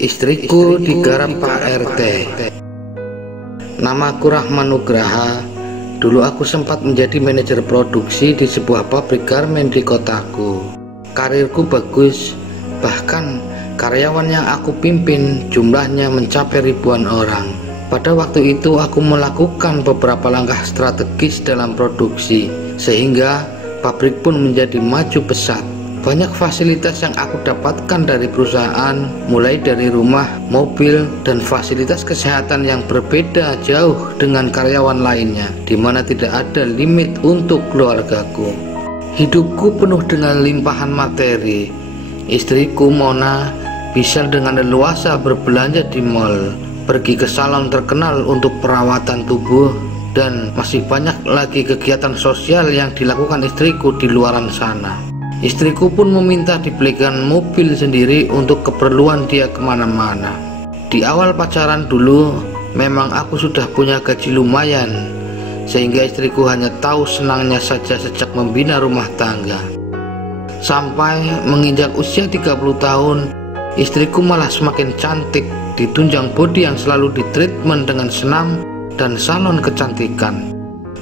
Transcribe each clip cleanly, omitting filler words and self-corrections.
Istriku digarap Pak RT. Namaku Rahman Nugraha. Dulu aku sempat menjadi manajer produksi di sebuah pabrik garmen di kotaku. Karirku bagus, bahkan karyawan yang aku pimpin jumlahnya mencapai ribuan orang. Pada waktu itu aku melakukan beberapa langkah strategis dalam produksi, sehingga pabrik pun menjadi maju pesat. Banyak fasilitas yang aku dapatkan dari perusahaan, mulai dari rumah, mobil, dan fasilitas kesehatan yang berbeda jauh dengan karyawan lainnya, di mana tidak ada limit untuk keluargaku. Hidupku penuh dengan limpahan materi. Istriku Mona bisa dengan leluasa berbelanja di mall, pergi ke salon terkenal untuk perawatan tubuh, dan masih banyak lagi kegiatan sosial yang dilakukan istriku di luaran sana. Istriku pun meminta dibelikan mobil sendiri untuk keperluan dia kemana-mana. Di awal pacaran dulu, memang aku sudah punya gaji lumayan, sehingga istriku hanya tahu senangnya saja sejak membina rumah tangga. Sampai menginjak usia 30 tahun, istriku malah semakin cantik, ditunjang bodi yang selalu ditreatment dengan senam dan salon kecantikan.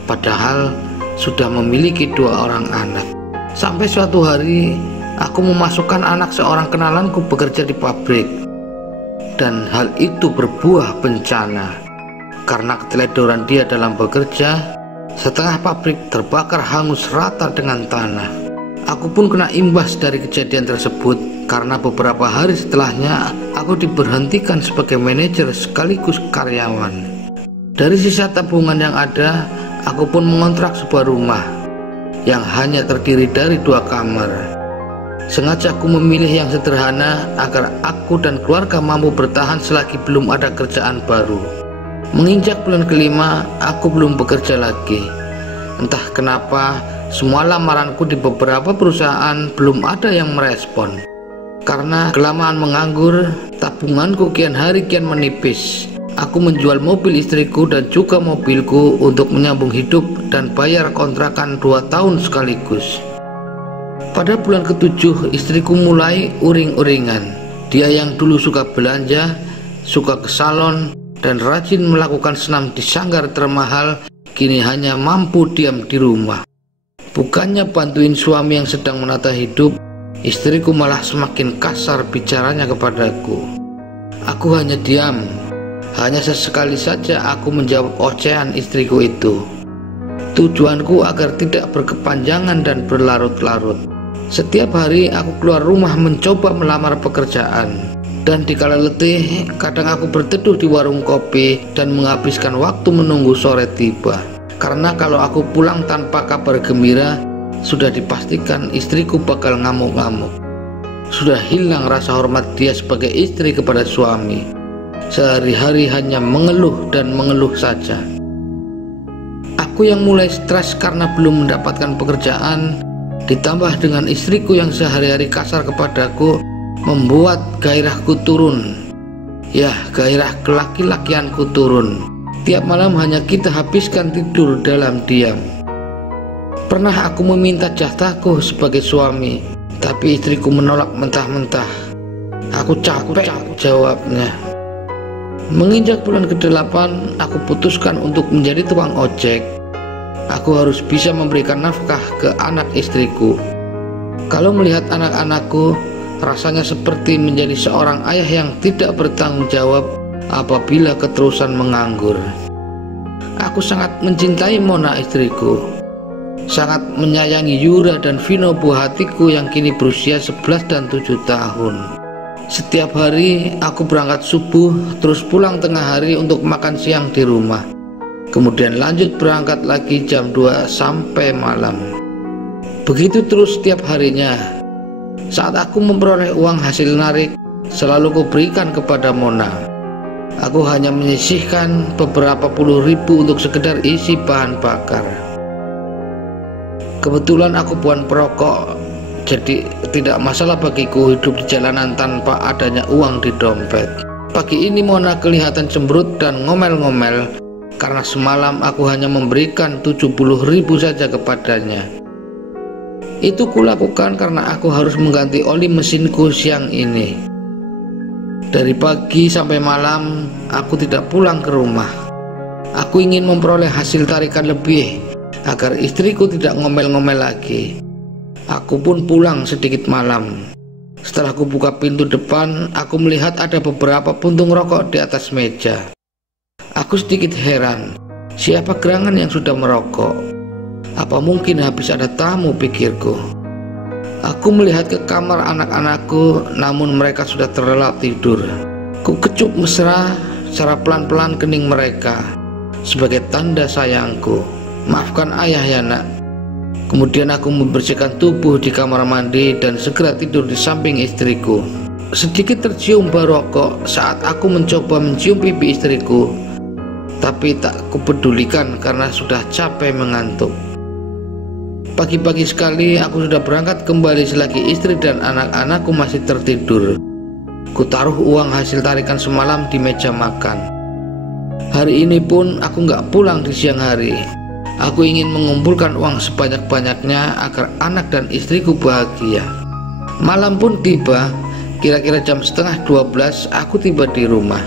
Padahal sudah memiliki 2 orang anak. Sampai suatu hari aku memasukkan anak seorang kenalanku bekerja di pabrik, dan hal itu berbuah bencana. Karena keteledoran dia dalam bekerja, setengah pabrik terbakar hangus rata dengan tanah. Aku pun kena imbas dari kejadian tersebut, karena beberapa hari setelahnya aku diberhentikan sebagai manajer sekaligus karyawan. Dari sisa tabungan yang ada, aku pun mengontrak sebuah rumah yang hanya terdiri dari 2 kamar. Sengaja aku memilih yang sederhana agar aku dan keluarga mampu bertahan selagi belum ada kerjaan baru. Menginjak bulan kelima, aku belum bekerja lagi. Entah kenapa, semua lamaranku di beberapa perusahaan belum ada yang merespon. Karena kelamaan menganggur, tabunganku kian hari kian menipis. Aku menjual mobil istriku dan juga mobilku untuk menyambung hidup dan bayar kontrakan 2 tahun sekaligus. Pada bulan ke-7, istriku mulai uring-uringan. Dia yang dulu suka belanja, suka ke salon, dan rajin melakukan senam di sanggar termahal, kini hanya mampu diam di rumah. Bukannya bantuin suami yang sedang menata hidup, istriku malah semakin kasar bicaranya kepadaku. Aku hanya diam. Hanya sesekali saja aku menjawab ocehan istriku itu. Tujuanku agar tidak berkepanjangan dan berlarut-larut. Setiap hari aku keluar rumah mencoba melamar pekerjaan. Dan dikala letih, kadang aku berteduh di warung kopi dan menghabiskan waktu menunggu sore tiba. Karena kalau aku pulang tanpa kabar gembira, sudah dipastikan istriku bakal ngamuk-ngamuk. Sudah hilang rasa hormat dia sebagai istri kepada suami. Sehari-hari hanya mengeluh dan mengeluh saja. Aku yang mulai stres karena belum mendapatkan pekerjaan, ditambah dengan istriku yang sehari-hari kasar kepadaku, membuat gairahku turun. Ya, gairah kelaki-lakianku turun. Tiap malam hanya kita habiskan tidur dalam diam. Pernah aku meminta jatahku sebagai suami, tapi istriku menolak mentah-mentah. Aku capek jawabnya. Menginjak bulan ke-8, aku putuskan untuk menjadi tukang ojek. Aku harus bisa memberikan nafkah ke anak istriku. Kalau melihat anak-anakku, rasanya seperti menjadi seorang ayah yang tidak bertanggung jawab apabila keterusan menganggur. Aku sangat mencintai Mona istriku, sangat menyayangi Yura dan Vino buah hatiku yang kini berusia 11 dan 7 tahun. Setiap hari aku berangkat subuh, terus pulang tengah hari untuk makan siang di rumah. Kemudian lanjut berangkat lagi jam 2 sampai malam. Begitu terus setiap harinya. Saat aku memperoleh uang hasil narik, selalu kuberikan kepada Mona. Aku hanya menyisihkan beberapa puluh ribu untuk sekedar isi bahan bakar. Kebetulan aku bukan perokok, jadi tidak masalah bagiku hidup di jalanan tanpa adanya uang di dompet. Pagi ini Mona kelihatan cemberut dan ngomel-ngomel karena semalam aku hanya memberikan 70.000 saja kepadanya. Itu kulakukan karena aku harus mengganti oli mesinku siang ini. Dari pagi sampai malam aku tidak pulang ke rumah. Aku ingin memperoleh hasil tarikan lebih agar istriku tidak ngomel-ngomel lagi. Aku pun pulang sedikit malam. Setelah aku buka pintu depan, aku melihat ada beberapa puntung rokok di atas meja. Aku sedikit heran, siapa gerangan yang sudah merokok? Apa mungkin habis ada tamu, pikirku. Aku melihat ke kamar anak-anakku, namun mereka sudah terlelap tidur. Ku kecup mesra secara pelan-pelan kening mereka sebagai tanda sayangku. Maafkan ayah ya nak. Kemudian aku membersihkan tubuh di kamar mandi dan segera tidur di samping istriku. Sedikit tercium bau rokok saat aku mencoba mencium pipi istriku, tapi tak kupedulikan karena sudah capek mengantuk. Pagi-pagi sekali aku sudah berangkat kembali selagi istri dan anak-anakku masih tertidur. Ku taruh uang hasil tarikan semalam di meja makan. Hari ini pun aku nggak pulang di siang hari. Aku ingin mengumpulkan uang sebanyak-banyaknya agar anak dan istriku bahagia. Malam pun tiba, kira-kira jam setengah 12 aku tiba di rumah.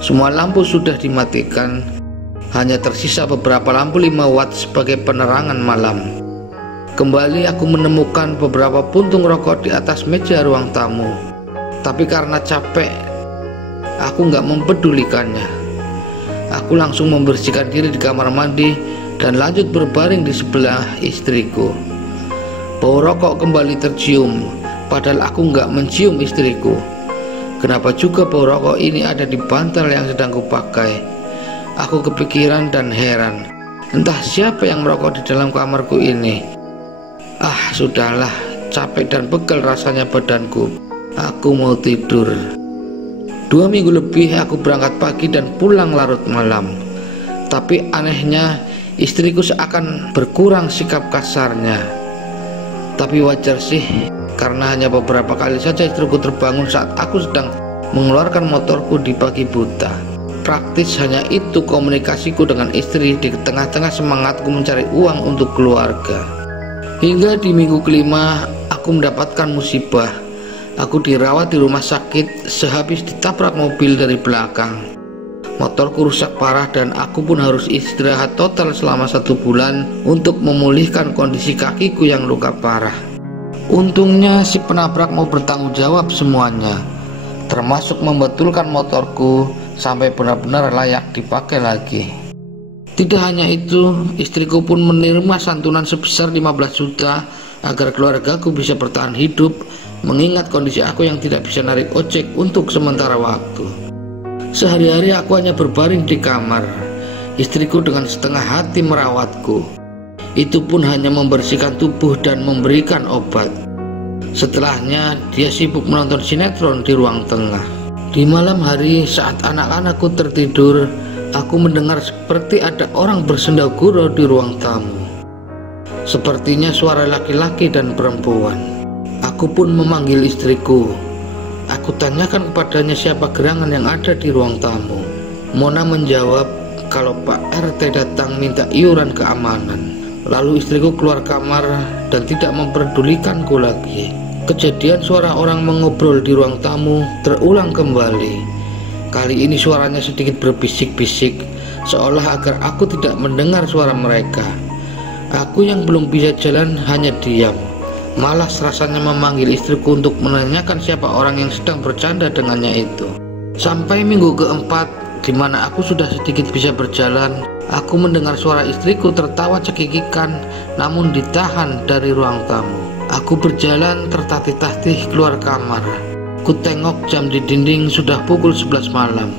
Semua lampu sudah dimatikan, hanya tersisa beberapa lampu 5 watt sebagai penerangan malam. Kembali aku menemukan beberapa puntung rokok di atas meja ruang tamu. Tapi karena capek, aku nggak mempedulikannya. Aku langsung membersihkan diri di kamar mandi dan lanjut berbaring di sebelah istriku. Bau rokok kembali tercium, padahal aku nggak mencium istriku. Kenapa juga bau rokok ini ada di bantal yang sedang kupakai? Aku kepikiran dan heran. Entah siapa yang merokok di dalam kamarku ini. Sudahlah, capek dan pegal rasanya badanku. Aku mau tidur. 2 minggu lebih aku berangkat pagi dan pulang larut malam. Tapi anehnya istriku seakan berkurang sikap kasarnya. Tapi wajar sih, karena hanya beberapa kali saja istriku terbangun saat aku sedang mengeluarkan motorku di pagi buta. Praktis hanya itu komunikasiku dengan istri di tengah-tengah semangatku mencari uang untuk keluarga. Hingga di minggu kelima aku mendapatkan musibah. Aku dirawat di rumah sakit sehabis ditabrak mobil dari belakang. Motorku rusak parah dan aku pun harus istirahat total selama 1 bulan untuk memulihkan kondisi kakiku yang luka parah. Untungnya si penabrak mau bertanggung jawab semuanya, termasuk membetulkan motorku sampai benar-benar layak dipakai lagi. Tidak hanya itu, istriku pun menerima santunan sebesar 15 juta agar keluargaku bisa bertahan hidup, mengingat kondisi aku yang tidak bisa narik ojek untuk sementara waktu. Sehari-hari aku hanya berbaring di kamar. Istriku dengan setengah hati merawatku. Itu pun hanya membersihkan tubuh dan memberikan obat. Setelahnya dia sibuk menonton sinetron di ruang tengah. Di malam hari saat anak-anakku tertidur, aku mendengar seperti ada orang bersendau gurau di ruang tamu. Sepertinya suara laki-laki dan perempuan. Aku pun memanggil istriku. Aku tanyakan kepadanya siapa gerangan yang ada di ruang tamu. Mona menjawab kalau Pak RT datang minta iuran keamanan. Lalu istriku keluar kamar dan tidak memperdulikanku lagi. Kejadian suara orang mengobrol di ruang tamu terulang kembali. Kali ini suaranya sedikit berbisik-bisik, seolah agar aku tidak mendengar suara mereka. Aku yang belum bisa jalan hanya diam. Malas rasanya memanggil istriku untuk menanyakan siapa orang yang sedang bercanda dengannya itu. Sampai minggu keempat, di mana aku sudah sedikit bisa berjalan, aku mendengar suara istriku tertawa cekikikan, namun ditahan dari ruang tamu. Aku berjalan tertatih-tatih keluar kamar. Ku tengok jam di dinding sudah pukul 11 malam.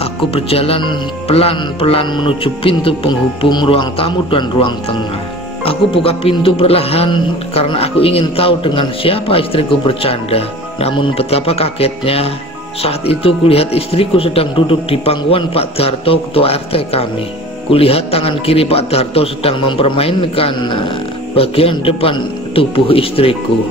Aku berjalan pelan-pelan menuju pintu penghubung ruang tamu dan ruang tengah. Aku buka pintu perlahan karena aku ingin tahu dengan siapa istriku bercanda. Namun betapa kagetnya, saat itu kulihat istriku sedang duduk di pangkuan Pak Darto, ketua RT kami. Kulihat tangan kiri Pak Darto sedang mempermainkan bagian depan tubuh istriku.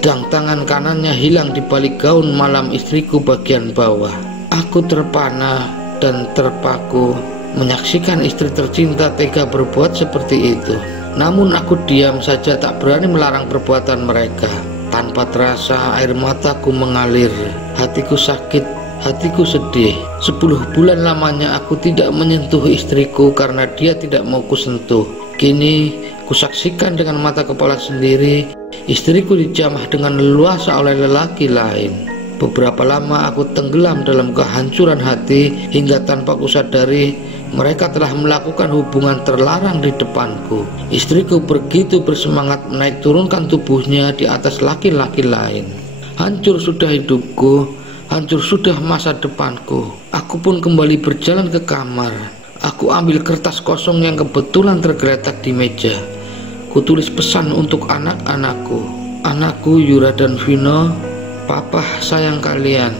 Dan tangan kanannya hilang di balik gaun malam istriku bagian bawah. Aku terpana dan terpaku menyaksikan istri tercinta tega berbuat seperti itu. Namun aku diam saja, tak berani melarang perbuatan mereka. Tanpa terasa air mataku mengalir. Hatiku sakit, hatiku sedih. 10 bulan lamanya aku tidak menyentuh istriku karena dia tidak mau kusentuh. Kini kusaksikan dengan mata kepala sendiri, istriku dijamah dengan leluasa oleh lelaki lain. Beberapa lama aku tenggelam dalam kehancuran hati hingga tanpa kusadari mereka telah melakukan hubungan terlarang di depanku. Istriku begitu bersemangat menaik turunkan tubuhnya di atas laki-laki lain. Hancur sudah hidupku, hancur sudah masa depanku. Aku pun kembali berjalan ke kamar. Aku ambil kertas kosong yang kebetulan tergeletak di meja. Kutulis pesan untuk anak-anakku. Anakku Yura dan Vino, Papa sayang kalian.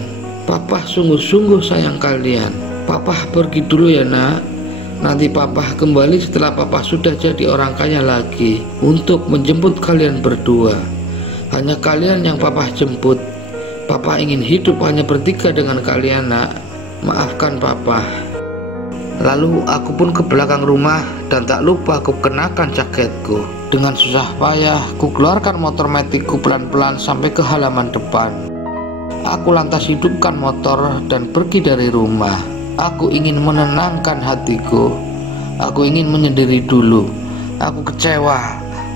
Papa sungguh-sungguh sayang kalian. Papa pergi dulu ya nak. Nanti Papa kembali setelah Papa sudah jadi orang kaya lagi untuk menjemput kalian berdua. Hanya kalian yang Papa jemput. Papa ingin hidup hanya bertiga dengan kalian nak. Maafkan Papa. Lalu aku pun ke belakang rumah dan tak lupa aku kenakan jaketku. Dengan susah payah ku keluarkan motor metikku pelan-pelan sampai ke halaman depan. Aku lantas hidupkan motor dan pergi dari rumah. Aku ingin menenangkan hatiku. Aku ingin menyendiri dulu. Aku kecewa,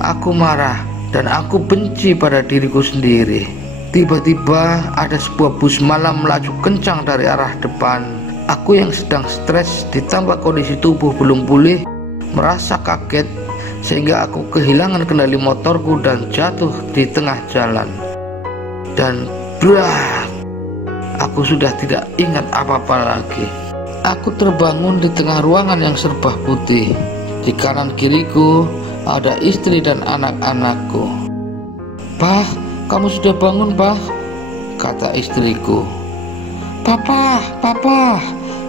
aku marah, dan aku benci pada diriku sendiri. Tiba-tiba ada sebuah bus malam melaju kencang dari arah depan. Aku yang sedang stres ditambah kondisi tubuh belum pulih merasa kaget sehingga aku kehilangan kendali motorku dan jatuh di tengah jalan. Dan brak, aku sudah tidak ingat apa-apa lagi. Aku terbangun di tengah ruangan yang serba putih. Di kanan kiriku ada istri dan anak-anakku. "Pah, kamu sudah bangun, Pah?" kata istriku. "Papa, Papa!"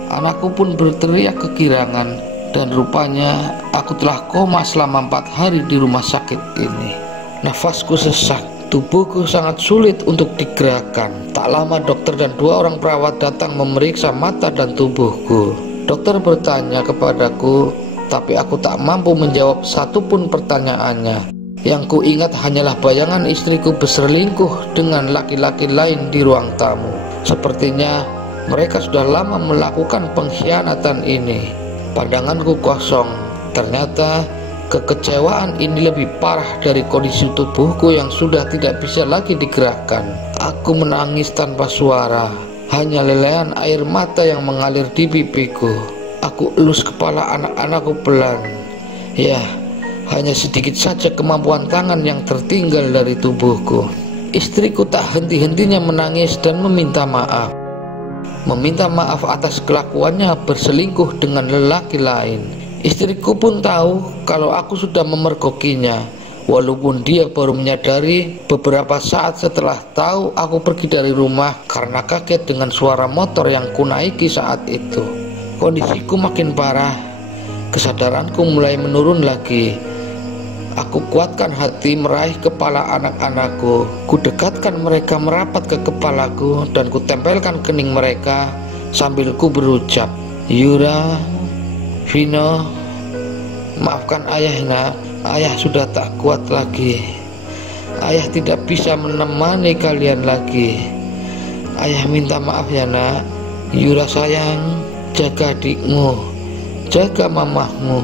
Anakku pun berteriak kegirangan, dan rupanya aku telah koma selama 4 hari di rumah sakit ini. Nafasku sesak, tubuhku sangat sulit untuk digerakkan. Tak lama dokter dan 2 orang perawat datang memeriksa mata dan tubuhku. Dokter bertanya kepadaku, tapi aku tak mampu menjawab satupun pertanyaannya. Yang ku ingat hanyalah bayangan istriku berselingkuh dengan laki-laki lain di ruang tamu. Sepertinya mereka sudah lama melakukan pengkhianatan ini. Pandanganku kosong. Ternyata kekecewaan ini lebih parah dari kondisi tubuhku yang sudah tidak bisa lagi digerakkan. Aku menangis tanpa suara. Hanya lelehan air mata yang mengalir di pipiku. Aku elus kepala anak-anakku pelan. Ya, hanya sedikit saja kemampuan tangan yang tertinggal dari tubuhku. Istriku tak henti-hentinya menangis dan meminta maaf. Meminta maaf atas kelakuannya berselingkuh dengan lelaki lain. Istriku pun tahu kalau aku sudah memergokinya, walaupun dia baru menyadari beberapa saat setelah tahu aku pergi dari rumah karena kaget dengan suara motor yang kunaiki saat itu. Kondisiku makin parah, kesadaranku mulai menurun lagi. Aku kuatkan hati meraih kepala anak-anakku. Kudekatkan mereka merapat ke kepalaku dan kutempelkan kening mereka sambil ku berucap, "Yura, Vino, maafkan ayah nak. Ayah sudah tak kuat lagi. Ayah tidak bisa menemani kalian lagi. Ayah minta maaf ya nak. Yura sayang, jaga adikmu, jaga mamahmu.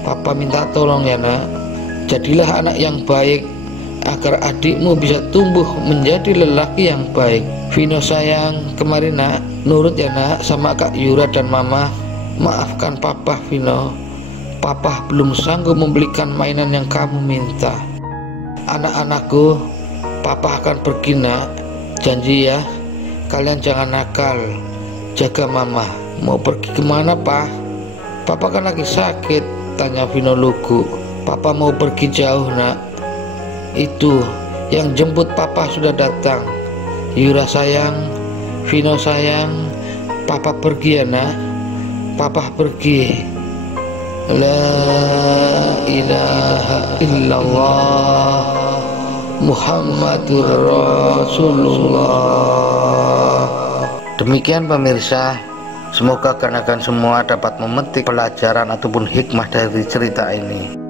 Papa minta tolong ya nak. Jadilah anak yang baik agar adikmu bisa tumbuh menjadi lelaki yang baik. Vino sayang, kemarin nak, nurut ya nak sama Kak Yura dan Mama. Maafkan Papa Vino. Papa belum sanggup membelikan mainan yang kamu minta. Anak-anakku, Papa akan pergi nak. Janji ya, kalian jangan nakal. Jaga Mama. Mau pergi kemana Pak? Papa kan lagi sakit, tanya Vino lugu. Papa mau pergi jauh nak. Itu yang jemput Papa sudah datang. Yura sayang, Vino sayang, Papa pergi ya nak. Papa pergi. La ilaha illallah Muhammadur Rasulullah. Demikian pemirsa, semoga kalian semua dapat memetik pelajaran ataupun hikmah dari cerita ini.